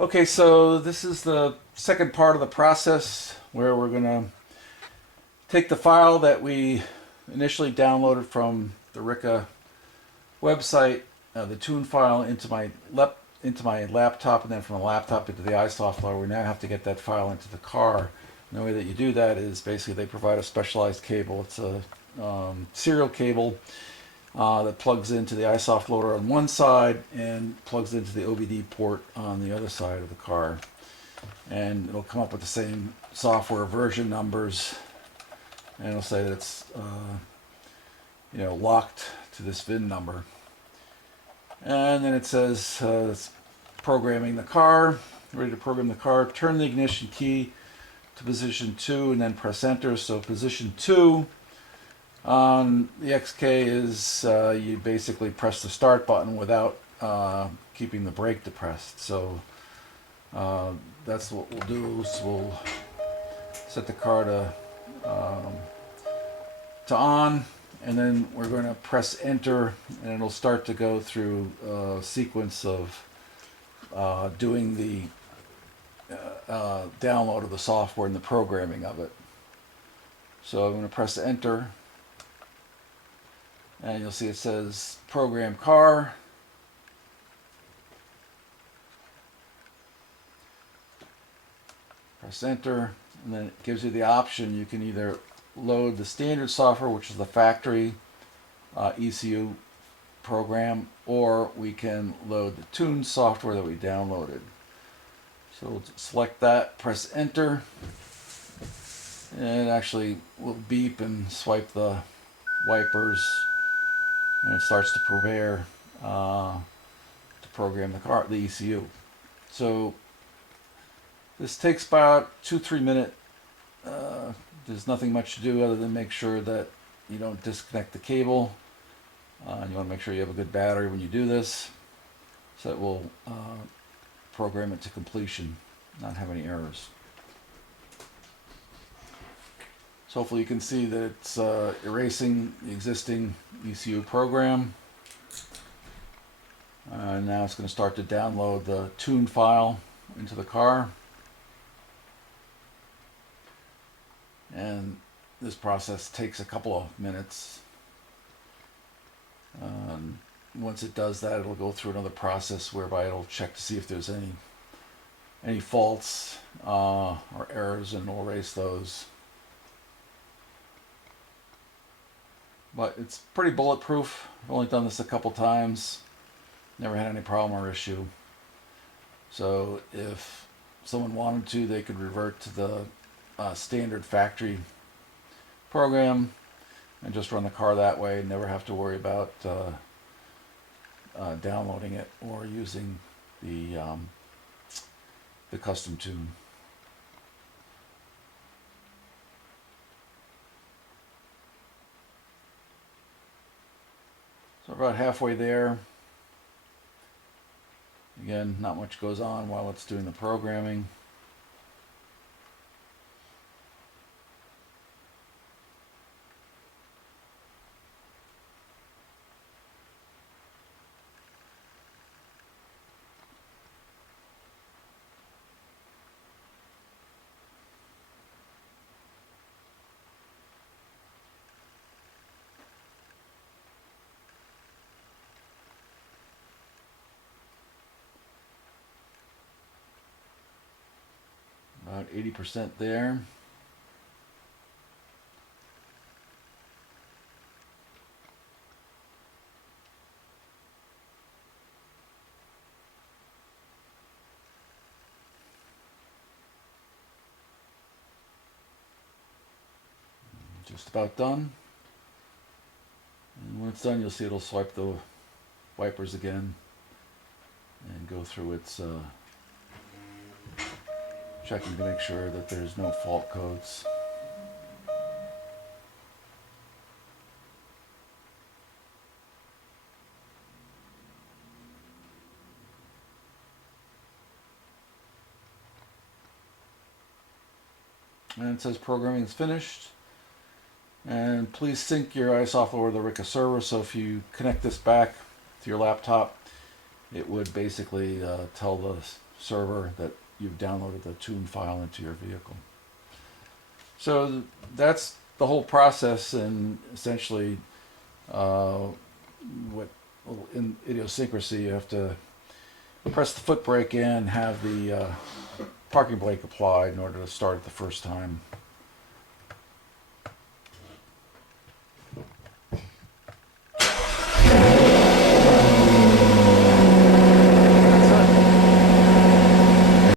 Okay, so this is the second part of the process where we're going to take the file that we initially downloaded from the RICA website, the tune file, into my laptop, and then from the laptop into the iSoftloader. We now have to get that file into the car. And the way that you do that is basically they provide a specialized cable. It's a serial cable that plugs into the iSoftloader on one side and plugs into the OBD port on the other side of the car. And it'll come up with the same software version numbers, and it'll say that it's locked to this VIN number. And then it says it's programming the car, ready to program the car. Turn the ignition key to position 2 and then press enter. So position 2 on the XK is you basically press the start button without keeping the brake depressed. So that's what we'll do. Is we'll set the car to on, and then we're going to press enter, and it'll start to go through a sequence of doing the download of the software and the programming of it. So I'm going to press enter, and you'll see it says program car. Press enter, and then it gives you the option. You can either load the standard software, which is the factory ECU program, or we can load the tune software that we downloaded. So we'll select that, press enter, and it actually will beep and swipe the wipers, and it starts to prepare to program the car, the ECU. So this takes about 2-3 minutes. There's nothing much to do other than make sure that you don't disconnect the cable. And you want to make sure you have a good battery when you do this, so it will program it to completion, not have any errors. So hopefully you can see that it's erasing the existing ECU program. And now it's going to start to download the tune file into the car. And this process takes a couple of minutes. Once it does that, it'll go through another process whereby it'll check to see if there's any faults or errors, and it'll erase those. But it's pretty bulletproof. I've only done this a couple times. Never had any problem or issue. So if someone wanted to, they could revert to the standard factory program and just run the car that way, and never have to worry about downloading it or using the custom tune. So about halfway there. Again, not much goes on while it's doing the programming. About 80% there. Just about done. And when it's done, you'll see it'll swipe the wipers again and go through its checking to make sure that there's no fault codes. And it says programming is finished. And please sync your iSoftloader to the RICA server. So if you connect this back to your laptop, it would basically tell the server that you've downloaded the tune file into your vehicle. So that's the whole process, and essentially what in idiosyncrasy, you have to press the foot brake in, have the parking brake applied in order to start it the first time.